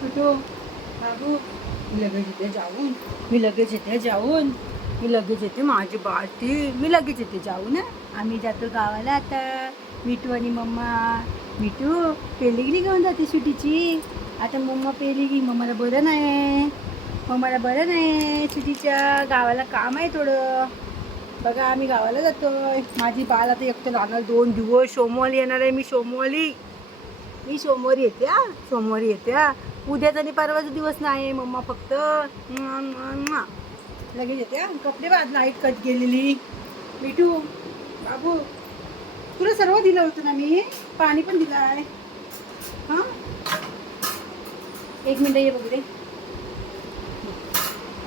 कुठो? बाबू मी लगेच येते जाऊन मी लगेच येते जाऊन मी लगेच येते माझी बाळती मी लगेच येते जाऊन आम्ही जातो गावाला आता. मिठू आणि मम्मा मिठू पेलिगिरी घेऊन जाते सुटीची आता मम्मा पेलिगिरी मम्माला बरं नाही. मम्माला बरं नाही सुटीच्या गावाला काम आहे थोडं. बघा आम्ही गावाला जातो माझी बाळ आता एकटं राहणार दोन दिवस. सोमवारी येणार आहे मी सोमवारी. मी सोमवारी येते हा. सोमवारी येते हा. उद्याच आणि परवाचा दिवस नाही मम्मा फक्त लगेच येते कपडे बाद लाइट कट गेलेली मिठू बाबू तुला सर्व दिलं होतं ना मी? पाणी पण दिलं आहे. हां? एक मिनटं ये बघ रे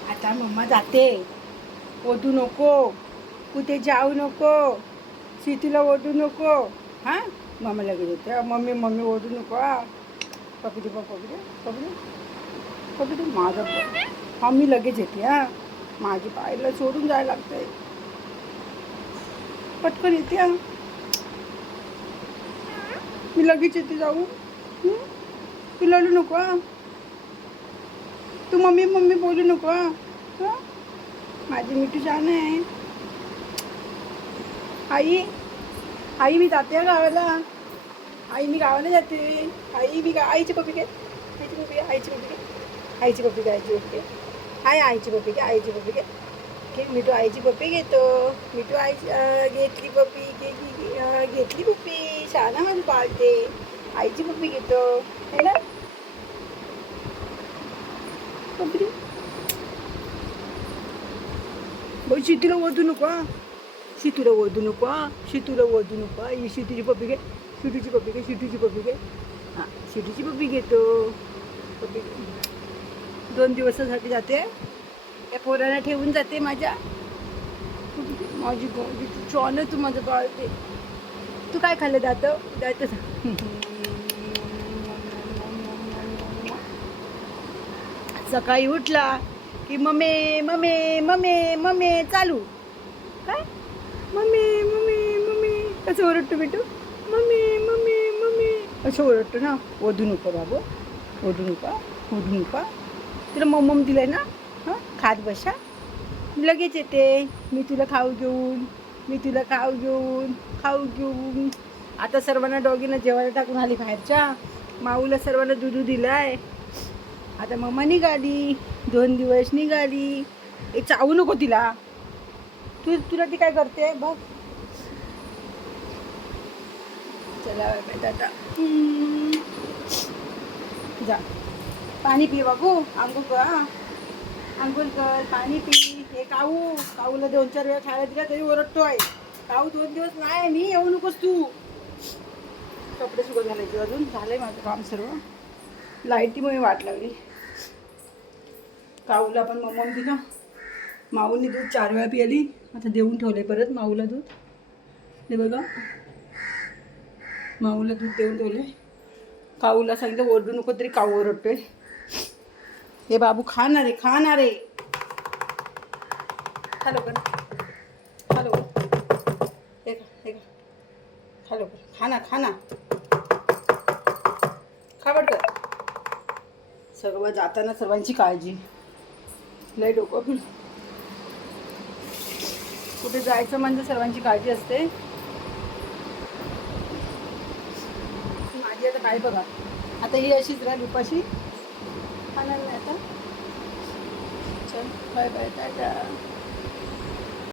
आता मम्मा जाते. ओढू नको. कुठे जाऊ नको. सिटीला ओढू नको. हां? मम्मा लगेच येते. मम्मी मम्मी ओढू नको पकडू बघ पकडू पकडू पकडू माझं बघ. हा मी लगेच येते हा. माझी पायला सोडून जायला लागतंय पटकन येते हा. मी लगेच येते जाऊ. तू लढू नको हा. तू मम्मी मम्मी बोलू नको हा. माझी मिठू छान आहे. आई आई मी जाते गावाला. आई मी गावाला जाते. आई मी गा आईची पप्पी घे आईची पप्पी घे आईची पप्पी घे आईची पप्पी घे आईची पप्पी घे हाय आईची पप्पी घे आईची पप्पी घे घे मिठू आईची पप्पी घेतो. मिठू आई घेतली पप्पी घेतली घेतली पप्पी. शाळा माझी पाळते. आईची पप्पी घेतो. है ना? पप्पी भाऊ शितीला ओतू नको हा. शीतूला ओढू नको शीतूला शितूला नको हा ही शितीची पप्पी घे शिटूची पप्पी घे शिटूची पप्पी घे हां शिटूची पप्पी घेतो पप्पी घे. दोन दिवसासाठी जाते त्या पोराला ठेवून जाते माझ्या माझी गोडी तू माझं बाळ तू काय खाल्लं जातं जातं सकाळी उठला की ममे ममे ममे ममे चालू काय मम्मी मम्मी मम्मी. कसं ओरडतो बेटू. Mummy mummy mummy. असं ओरडतो ना. ओढू नको बाबू. ओढू नका. ओढू नका. तुला मम्मम दिलंय ना? हां? खात बसा. लगेच येते. मी तुला खाऊ घेऊन. मी तुला खाऊ घेऊन. खाऊ घेऊन. आता सर्वांना डॉगीनं जेवायला टाकून आली बाहेरच्या. माऊला सर्वांना दुधू दिलाय. आता मम्मा निघाली. दोन दिवस निघाली. एक चावू नको तिला. तू तुला ती काय करते? बघ. चला आता जा. पाणी पी बाबू आंघोळ कर हा. आंघोळ कर पाणी पी. हे काऊ? काऊला दोन चार वेळा खायला दिला तरी ओरडतोय. काऊ दोन दिवस नाही मी येऊ नकोस तू. कपडे सुकत घालायचे अजून. झालंय माझं काम सर्व. लाईटीमुळे वाट लागली काऊला पण मम्मम दिलं. माऊनी दूध चार वेळा पियाली आता देऊन ठेवले परत माऊला दूध. हे बघा. माऊला दूध देऊन ठेवले काऊला सांगितलं ओरडू नको तरी काऊ ओरडतोय. हे बाबू खाणार आहे खाणार. आहे हॅलो कर हॅलो हे का हे का हॅलो कर खाना खाना. खावड कर सर्व जाताना सर्वांची काळजी. लय डोकं फिर कुठे जायचं म्हणजे सर्वांची काळजी असते. माझी आता काय बघा. आता ही अशीच राहील उपाशी. खाणार नाही आता. चल बाय बाय टाटा.